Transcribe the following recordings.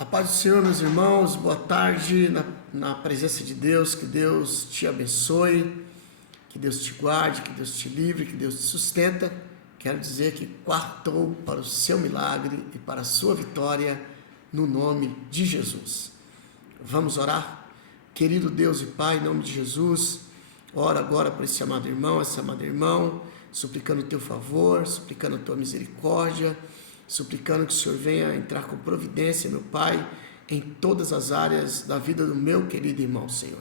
A paz do Senhor, meus irmãos, boa tarde na presença de Deus, que Deus te abençoe, que Deus te guarde, que Deus te livre, que Deus te sustenta. Quero dizer que quartou para o seu milagre e para a sua vitória, no nome de Jesus. Vamos orar? Querido Deus e Pai, em nome de Jesus, ora agora por esse amado irmão, essa amada irmã, suplicando o teu favor, suplicando a tua misericórdia, suplicando que o Senhor venha entrar com providência, meu Pai, em todas as áreas da vida do meu querido irmão, Senhor.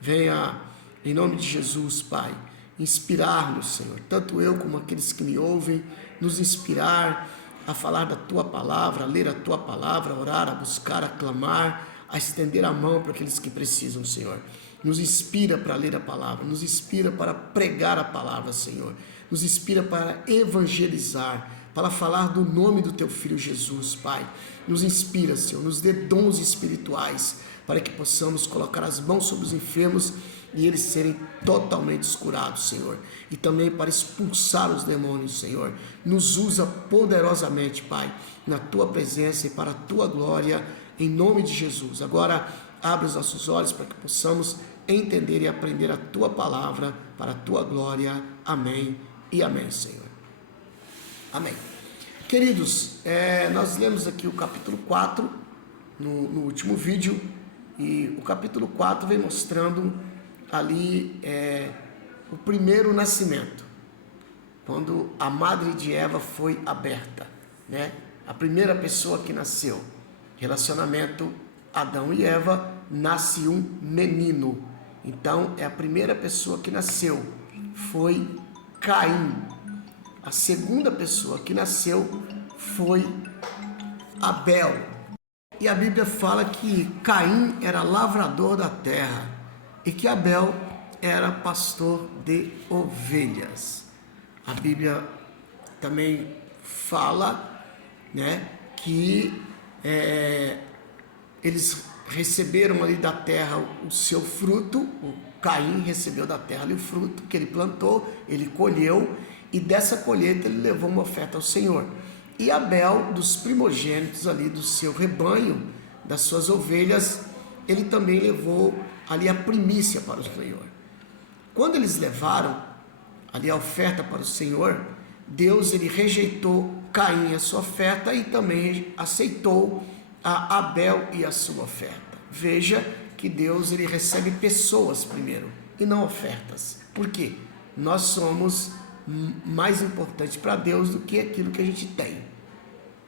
Venha, em nome de Jesus, Pai, inspirar-nos, Senhor, tanto eu como aqueles que me ouvem, nos inspirar a falar da Tua Palavra, a ler a Tua Palavra, a orar, a buscar, a clamar, a estender a mão para aqueles que precisam, Senhor. Nos inspira para ler a Palavra, nos inspira para pregar a Palavra, Senhor. Nos inspira para evangelizar, para falar do nome do Teu Filho Jesus, Pai. Nos inspira, Senhor, nos dê dons espirituais, para que possamos colocar as mãos sobre os enfermos e eles serem totalmente curados, Senhor. E também para expulsar os demônios, Senhor. Nos usa poderosamente, Pai, na Tua presença e para a Tua glória, em nome de Jesus. Agora, abre os nossos olhos para que possamos entender e aprender a Tua Palavra para a Tua glória. Amém e amém, Senhor. Amém. Queridos, nós lemos aqui o capítulo 4 no último vídeo, e o capítulo 4 vem mostrando ali o primeiro nascimento, quando a madre de Eva foi aberta, né? A primeira pessoa que nasceu, relacionamento Adão e Eva, nasce um menino. Então é a primeira pessoa que nasceu, foi Caim. A segunda pessoa que nasceu foi Abel. E a Bíblia fala que Caim era lavrador da terra e que Abel era pastor de ovelhas. A Bíblia também fala, né, que eles receberam ali da terra o seu fruto. O Caim recebeu da terra ali o fruto que ele plantou, ele colheu, e dessa colheita ele levou uma oferta ao Senhor. E Abel, dos primogênitos ali do seu rebanho, das suas ovelhas, ele também levou ali a primícia para o Senhor. Quando eles levaram ali a oferta para o Senhor, Deus ele rejeitou Caim a sua oferta e também aceitou a Abel e a sua oferta. Veja que Deus ele recebe pessoas primeiro e não ofertas. Por quê? Nós somos mais importante para Deus do que aquilo que a gente tem,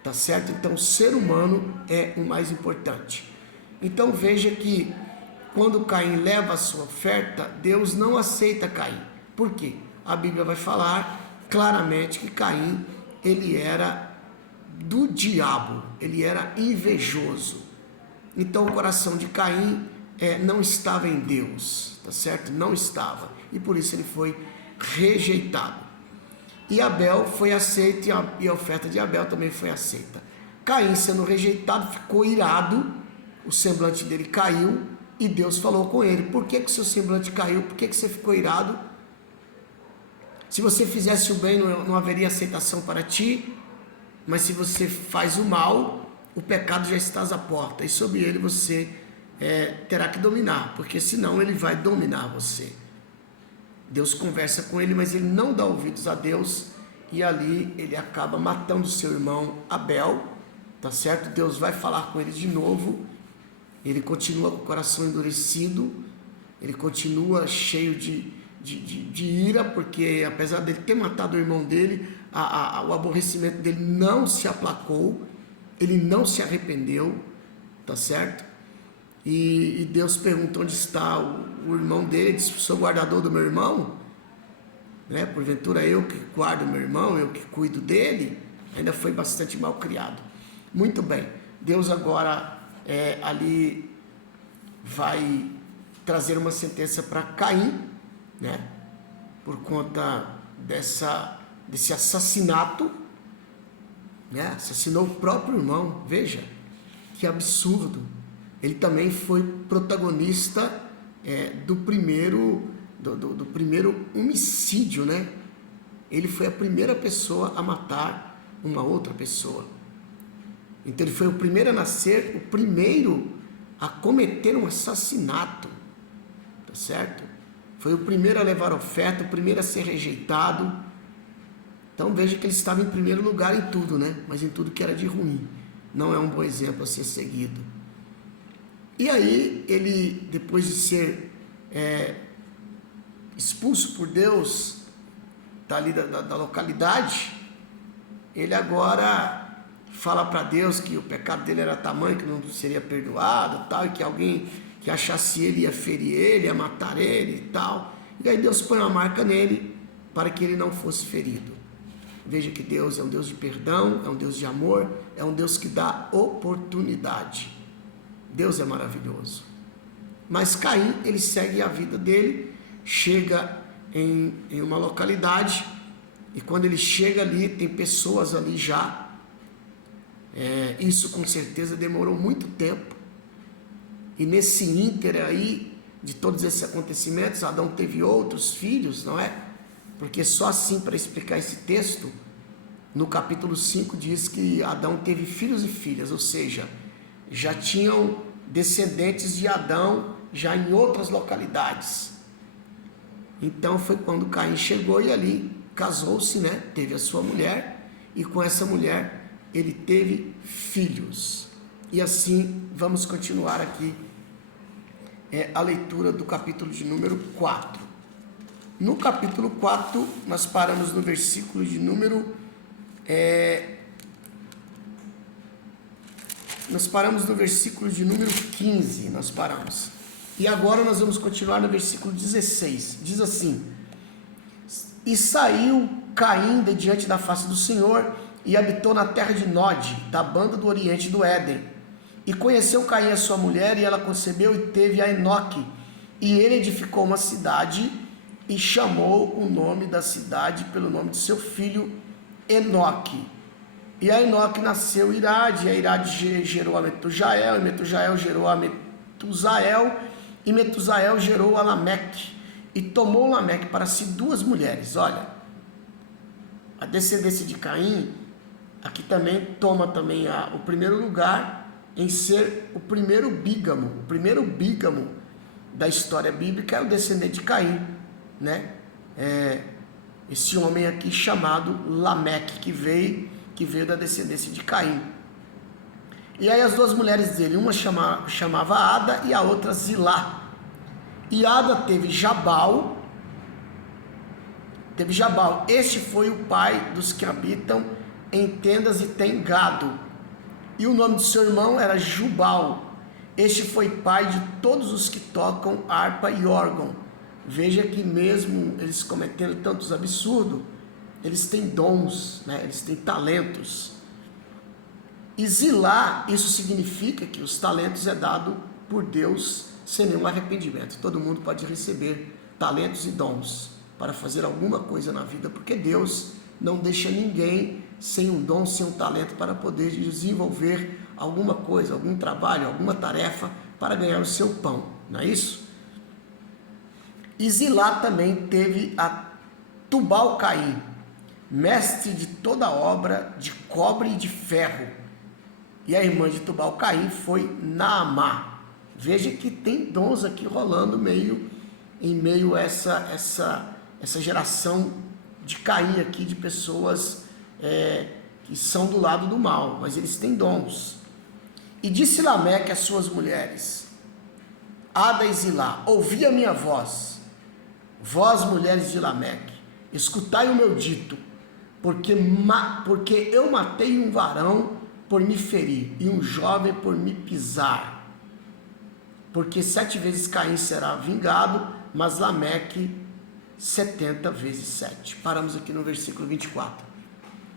tá certo? Então o ser humano é o mais importante. Então veja que quando Caim leva a sua oferta, Deus não aceita Caim. Por quê? A Bíblia vai falar claramente que Caim ele era do diabo, ele era invejoso. Então o coração de Caim não estava em Deus, tá certo? Não estava, e por isso ele foi rejeitado. E Abel foi aceito, e a oferta de Abel também foi aceita. Caim, sendo rejeitado, ficou irado, o semblante dele caiu, e Deus falou com ele: por que o seu semblante caiu? Por que você ficou irado? Se você fizesse o bem, não haveria aceitação para ti, mas se você faz o mal, o pecado já está à porta, e sobre ele você terá que dominar, porque senão ele vai dominar você. Deus conversa com ele, mas ele não dá ouvidos a Deus, e ali ele acaba matando seu irmão Abel, tá certo? Deus vai falar com ele de novo, ele continua com o coração endurecido, ele continua cheio de ira, porque apesar dele ter matado o irmão dele, o aborrecimento dele não se aplacou, ele não se arrependeu, tá certo? E Deus perguntou onde está o irmão dele. Ele disse: sou guardador do meu irmão, né? Porventura eu que guardo o meu irmão, eu que cuido dele. Ainda foi bastante mal criado. Muito bem, Deus agora ali vai trazer uma sentença para Caim, né? Por conta desse assassinato, né? Assassinou o próprio irmão. Veja que absurdo. Ele também foi protagonista do primeiro homicídio, né? Ele foi a primeira pessoa a matar uma outra pessoa. Então ele foi o primeiro a nascer, o primeiro a cometer um assassinato, tá certo? Foi o primeiro a levar oferta, o primeiro a ser rejeitado. Então veja que ele estava em primeiro lugar em tudo, né? Mas em tudo que era de ruim. Não é um bom exemplo a ser seguido. E aí ele, depois de ser expulso por Deus dali da localidade, ele agora fala para Deus que o pecado dele era tamanho que não seria perdoado, tal, e que alguém que achasse ele ia ferir ele, ia matar ele e tal. E aí Deus põe uma marca nele para que ele não fosse ferido. Veja que Deus é um Deus de perdão, é um Deus de amor, é um Deus que dá oportunidade. Deus é maravilhoso. Mas Caim, ele segue a vida dele, chega em uma localidade, e quando ele chega ali, tem pessoas ali já. Isso com certeza demorou muito tempo. E nesse ínter aí, de todos esses acontecimentos, Adão teve outros filhos, não é? Porque só assim, para explicar esse texto, no capítulo 5 diz que Adão teve filhos e filhas, ou seja, já tinham descendentes de Adão já em outras localidades. Então foi quando Caim chegou e ali casou-se, né? Teve a sua mulher, e com essa mulher ele teve filhos. E assim vamos continuar aqui a leitura do capítulo de número 4. No capítulo 4, nós paramos no versículo de número... nós paramos no versículo de número 15, nós paramos. E agora nós vamos continuar no versículo 16. Diz assim: E saiu Caim de diante da face do Senhor, e habitou na terra de Nod, da banda do oriente do Éden. E conheceu Caim a sua mulher, e ela concebeu e teve a Enoque. E ele edificou uma cidade, e chamou o nome da cidade pelo nome de seu filho Enoque. E a Enoque nasceu Irade, e a Irade gerou a Metujael, e Metujael gerou a Metusael, e Metusael gerou a Lameque. E tomou Lameque para si 2 mulheres. Olha, a descendência de Caim, aqui também toma também o primeiro lugar em ser o primeiro bígamo. O primeiro bígamo da história bíblica é o descendente de Caim, né? Esse homem aqui chamado Lameque, que veio da descendência de Caim. E aí as 2 mulheres dele, uma chamava Ada e a outra Zilá. E Ada teve Jabal. Este foi o pai dos que habitam em tendas e tem gado. E o nome do seu irmão era Jubal. Este foi pai de todos os que tocam harpa e órgão. Veja que mesmo eles cometendo tantos absurdos, eles têm dons, né? Eles têm talentos. E Zilá, isso significa que os talentos é dado por Deus sem nenhum arrependimento. Todo mundo pode receber talentos e dons para fazer alguma coisa na vida, porque Deus não deixa ninguém sem um dom, sem um talento para poder desenvolver alguma coisa, algum trabalho, alguma tarefa para ganhar o seu pão, não é isso? E Zilá também teve a Tubal-Caim, mestre de toda obra de cobre e de ferro. E a irmã de Tubal-Caim foi Naamá. Veja que tem dons aqui rolando em meio a essa geração de Caim aqui, de pessoas que são do lado do mal, mas eles têm dons. E disse Lameque às suas mulheres, Ada e Zilá: ouvi a minha voz, vós mulheres de Lameque, escutai o meu dito, porque eu matei um varão por me ferir, e um jovem por me pisar. Porque 7 vezes Caim será vingado, mas Lameque 70 vezes 7. Paramos aqui no versículo 24.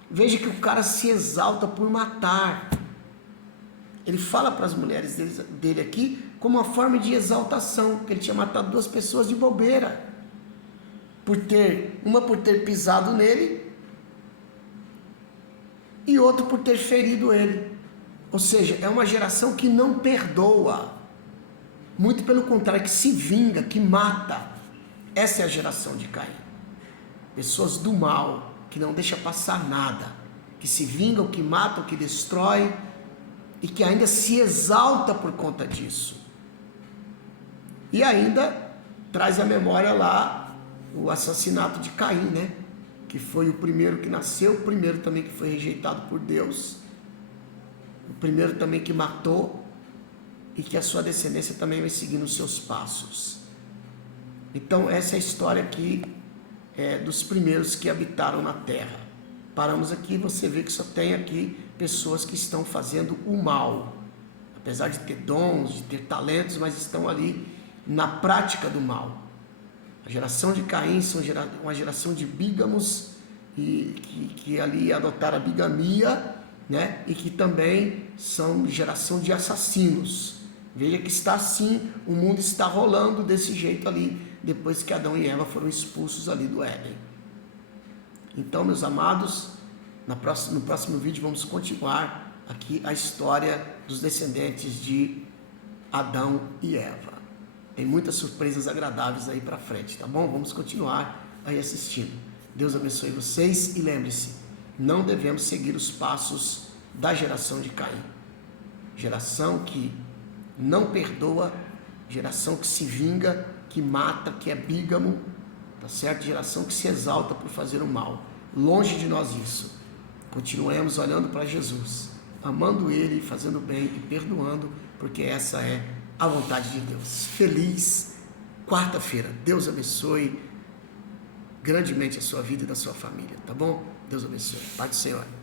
Veja que o cara se exalta por matar. Ele fala para as mulheres dele aqui como uma forma de exaltação, que ele tinha matado 2 pessoas de bobeira. Uma por ter pisado nele, e outro por ter ferido ele. Ou seja, é uma geração que não perdoa. Muito pelo contrário, que se vinga, que mata. Essa é a geração de Caim. Pessoas do mal, que não deixa passar nada, que se vingam, que matam, que destroem, e que ainda se exalta por conta disso. E ainda traz à memória lá o assassinato de Caim, né? Que foi o primeiro que nasceu, o primeiro também que foi rejeitado por Deus, o primeiro também que matou, e que a sua descendência também vai seguir nos seus passos. Então essa é a história aqui dos primeiros que habitaram na terra. Paramos aqui, você vê que só tem aqui pessoas que estão fazendo o mal, apesar de ter dons, de ter talentos, mas estão ali na prática do mal. A geração de Caim são uma geração de bígamos e que ali adotaram a bigamia, né? E que também são geração de assassinos. Veja que está assim, o mundo está rolando desse jeito ali, depois que Adão e Eva foram expulsos ali do Éden. Então, meus amados, no próximo vídeo vamos continuar aqui a história dos descendentes de Adão e Eva. Tem muitas surpresas agradáveis aí para frente, tá bom? Vamos continuar aí assistindo. Deus abençoe vocês e lembre-se, não devemos seguir os passos da geração de Caim. Geração que não perdoa, geração que se vinga, que mata, que é bígamo, tá certo? Geração que se exalta por fazer o mal. Longe de nós isso. Continuemos olhando para Jesus, amando Ele, fazendo bem e perdoando, porque essa é a vontade de Deus. Feliz quarta-feira. Deus abençoe grandemente a sua vida e da sua família, tá bom? Deus abençoe. Paz do Senhor.